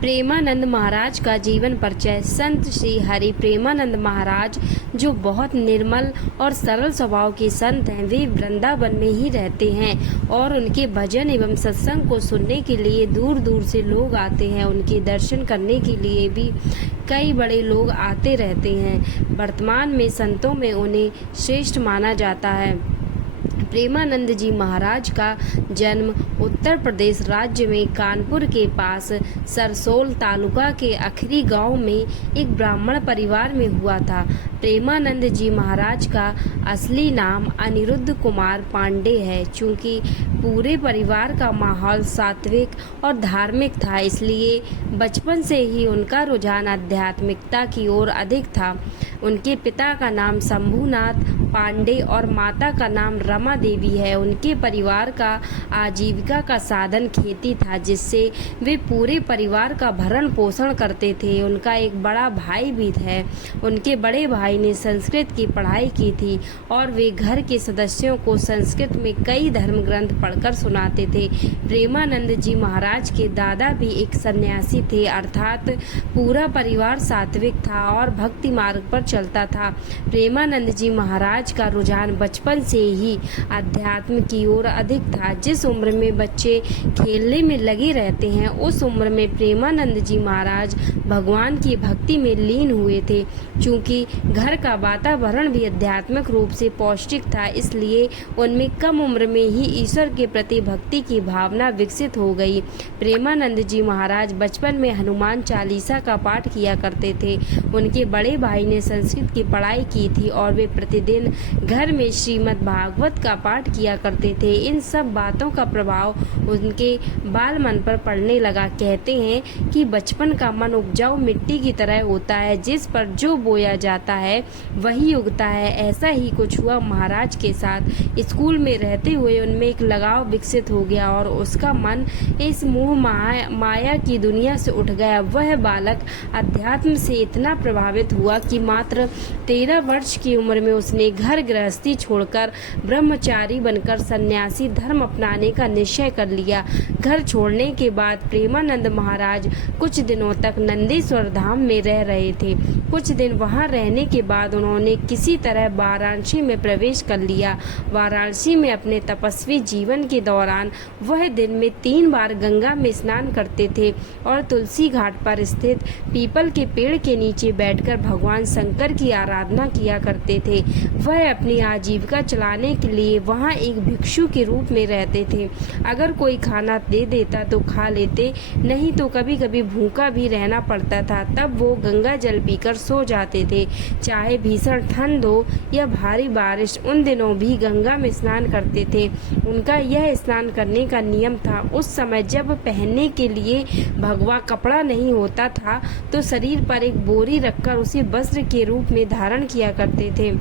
प्रेमानंद महाराज का जीवन परिचय। संत श्री हरि प्रेमानंद महाराज जो बहुत निर्मल और सरल स्वभाव के संत हैं, वे वृंदावन में ही रहते हैं और उनके भजन एवं सत्संग को सुनने के लिए दूर दूर से लोग आते हैं। उनके दर्शन करने के लिए भी कई बड़े लोग आते रहते हैं। वर्तमान में संतों में उन्हें श्रेष्ठ माना जाता है। प्रेमानंद जी महाराज का जन्म उत्तर प्रदेश राज्य में कानपुर के पास सरसोल तालुका के अखरी गांव में एक ब्राह्मण परिवार में हुआ था। प्रेमानंद जी महाराज का असली नाम अनिरुद्ध कुमार पांडे है। चूंकि पूरे परिवार का माहौल सात्विक और धार्मिक था, इसलिए बचपन से ही उनका रुझान आध्यात्मिकता की ओर अधिक था। उनके पिता का नाम शंभुनाथ पांडे और माता का नाम रमा देवी है। उनके परिवार का आजीविका का साधन खेती था, जिससे वे पूरे परिवार का भरण पोषण करते थे। उनका एक बड़ा भाई भी है। उनके बड़े भाई ने संस्कृत की पढ़ाई की थी और वे घर के सदस्यों को संस्कृत में कई धर्म ग्रंथ पढ़कर सुनाते थे। प्रेमानंद जी महाराज के दादा भी एक सन्यासी थे, अर्थात पूरा परिवार सात्विक था और भक्ति मार्ग पर चलता था। प्रेमानंद जी महाराज का रुझान बचपन से ही अध्यात्म की ओर अधिक था। जिस उम्र में बच्चे खेलने में लगे रहते हैं, उस उम्र में प्रेमानंद जी महाराज भगवान की भक्ति में लीन हुए थे। चूंकि घर का वातावरण भी आध्यात्मिक रूप से पौष्टिक था, इसलिए उनमें कम उम्र में ही ईश्वर के प्रति भक्ति की भावना विकसित हो गई। प्रेमानंद जी महाराज बचपन में हनुमान चालीसा का पाठ किया करते थे। उनके बड़े भाई ने संस्कृत की पढ़ाई की थी और वे प्रतिदिन घर में श्रीमद् भागवत का पाठ किया करते थे। इन सब बातों का प्रभाव उनके बाल मन पर पड़ने लगा। कहते हैं कि बचपन का मन उपजाऊ मिट्टी की तरह होता है, जिस पर जो बोया जाता है वही उगता है। ऐसा ही कुछ हुआ महाराज के साथ। स्कूल में रहते हुए उनमें एक लगाव विकसित हो गया और उसका मन इस मोह माया की दुनिया से उठ गया। वह बालक अध्यात्म से इतना प्रभावित हुआ कि मात्र 13 वर्ष की उम्र में उसने घर गृहस्थी छोड़कर ब्रह्मचारी बनकर सन्यासी धर्म अपनाने का निश्चय कर लिया। घर छोड़ने के बाद प्रेमानंद महाराज कुछ दिनों तक नंदीश्वर धाम में रह रहे थे। कुछ दिन वहां रहने के बाद उन्होंने किसी तरह वाराणसी में प्रवेश कर लिया। वाराणसी में अपने तपस्वी जीवन के दौरान वह दिन में 3 बार गंगा में स्नान करते थे और तुलसी घाट पर स्थित पीपल के पेड़ के नीचे बैठकर भगवान शंकर की आराधना किया करते थे। वह अपनी आजीविका चलाने के लिए वहां एक भिक्षु के रूप में रहते थे। अगर कोई खाना दे देता तो खा लेते, नहीं तो कभी कभी भूखा भी रहना पड़ता था। तब वो गंगा जल पीकर सो जाते थे, चाहे भीषण ठंड हो या भारी बारिश। उन दिनों भी गंगा में स्नान करते थे। उनका यह स्नान करने का नियम था। उस समय जब पहनने के लिए भगवा कपड़ा नहीं होता था, तो शरीर पर एक बोरी रखकर उसे वस्त्र के रूप में धारण किया करते थे।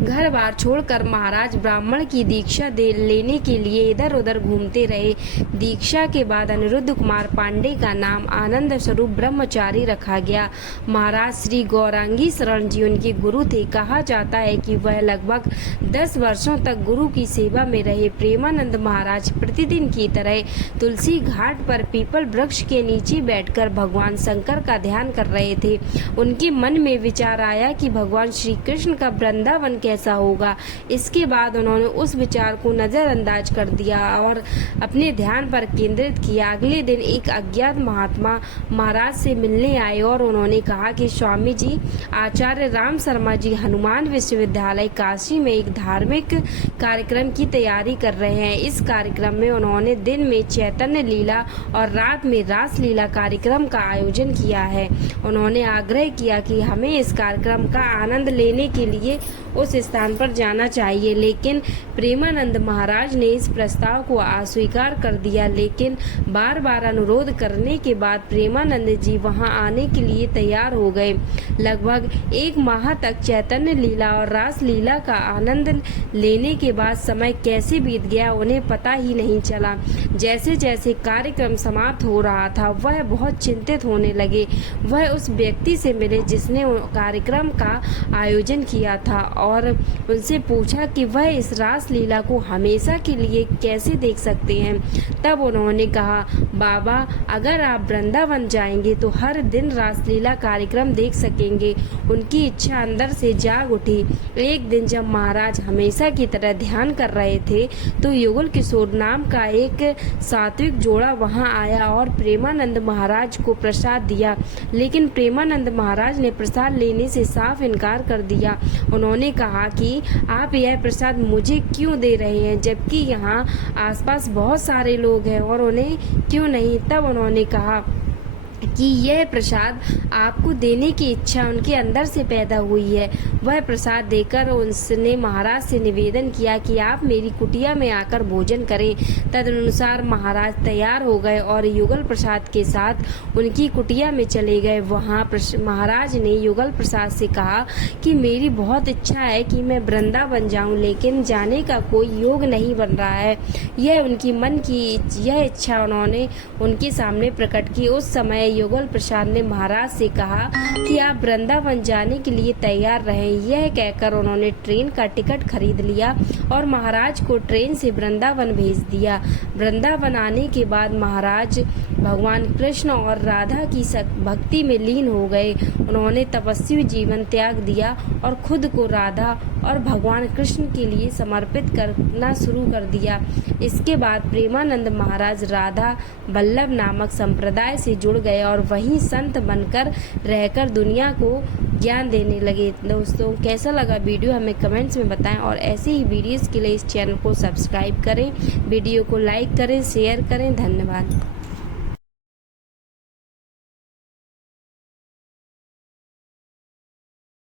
घर बार छोड़कर महाराज ब्राह्मण की दीक्षा लेने के लिए इधर उधर घूमते रहे। दीक्षा के बाद अनिरुद्ध कुमार पांडे का नाम आनंद स्वरूप ब्रह्मचारी रखा गया। महाराज श्री गौरांगी शरण जी उनके गुरु थे। कहा जाता है कि वह लगभग 10 वर्षों तक गुरु की सेवा में रहे। प्रेमानंद महाराज प्रतिदिन की तरह तुलसी घाट पर पीपल वृक्ष के नीचे बैठकर भगवान शंकर का ध्यान कर रहे थे। उनके मन में विचार आया कि भगवान श्री कृष्ण का वृंदावन कैसा होगा। इसके बाद उन्होंने उस विचार को नजरअंदाज कर दिया और अपने ध्यान पर केंद्रित किया। अगले दिन एक अज्ञात महात्मा महाराज से मिलने आए और उन्होंने कहा कि स्वामी जी, आचार्य राम शर्मा जी हनुमान विश्वविद्यालय काशी में एक धार्मिक कार्यक्रम की तैयारी कर रहे हैं। इस कार्यक्रम में उन्होंने दिन में चैतन्य लीला और रात में रास लीला कार्यक्रम का आयोजन किया है। उन्होंने आग्रह किया कि हमें इस कार्यक्रम का आनंद लेने के लिए उस स्थान पर जाना चाहिए, लेकिन प्रेमानंद महाराज ने इस प्रस्ताव को अस्वीकार कर दिया। लेकिन बार बार अनुरोध करने के बाद प्रेमानंद जी वहां आने के लिए तैयार हो गए। लगभग 1 माह तक चैतन्य लीला और रास लीला का आनंद लेने के बाद समय कैसे बीत गया उन्हें पता ही नहीं चला। जैसे जैसे कार्यक्रम समाप्त हो रहा था, वह बहुत चिंतित होने लगे। वह उस व्यक्ति से मिले जिसने कार्यक्रम का आयोजन किया था और और उनसे पूछा कि वह इस रास लीला को हमेशा के लिए कैसे देख सकते हैं। तब उन्होंने कहा, बाबा, अगर आप वृंदावन जाएंगे तो हर दिन रासलीला कार्यक्रम देख सकेंगे। उनकी इच्छा अंदर से जाग उठी। एक दिन जब महाराज हमेशा की तरह ध्यान कर रहे थे तो युगल किशोर नाम का एक सात्विक जोड़ा वहां आया और प्रेमानंद महाराज को प्रसाद दिया, लेकिन प्रेमानंद महाराज ने प्रसाद लेने से साफ इनकार कर दिया। उन्होंने कहा कि आप यह प्रसाद मुझे क्यों दे रहे हैं, जबकि यहाँ आसपास बहुत सारे लोग हैं और उन्हें क्यों नहीं। तब उन्होंने कहा कि यह प्रसाद आपको देने की इच्छा उनके अंदर से पैदा हुई है। वह प्रसाद देकर उसने महाराज से निवेदन किया कि आप मेरी कुटिया में आकर भोजन करें। तदनुसार महाराज तैयार हो गए और युगल प्रसाद के साथ उनकी कुटिया में चले गए। वहां महाराज ने युगल प्रसाद से कहा कि मेरी बहुत इच्छा है कि मैं वृंदावन जाऊं, लेकिन जाने का कोई योग नहीं बन रहा है। यह उनकी मन की यह इच्छा उन्होंने उनके सामने प्रकट की। उस समय युगल प्रसाद ने महाराज से कहा कि आप वृंदावन जाने के लिए तैयार रहें। यह कहकर उन्होंने ट्रेन का टिकट खरीद लिया और महाराज को ट्रेन से वृंदावन भेज दिया। वृंदावन आने के बाद महाराज भगवान कृष्ण और राधा की भक्ति में लीन हो गए। उन्होंने तपस्वी जीवन त्याग दिया और खुद को राधा और भगवान कृष्ण के लिए समर्पित करना शुरू कर दिया। इसके बाद प्रेमानंद महाराज राधा वल्लभ नामक संप्रदाय से जुड़ गए और वहीं संत बनकर रहकर दुनिया को ज्ञान देने लगे। दोस्तों, कैसा लगा वीडियो हमें कमेंट्स में बताएं और ऐसे ही वीडियोस के लिए इस चैनल को सब्सक्राइब करें, वीडियो को लाइक करें, शेयर करें। धन्यवाद।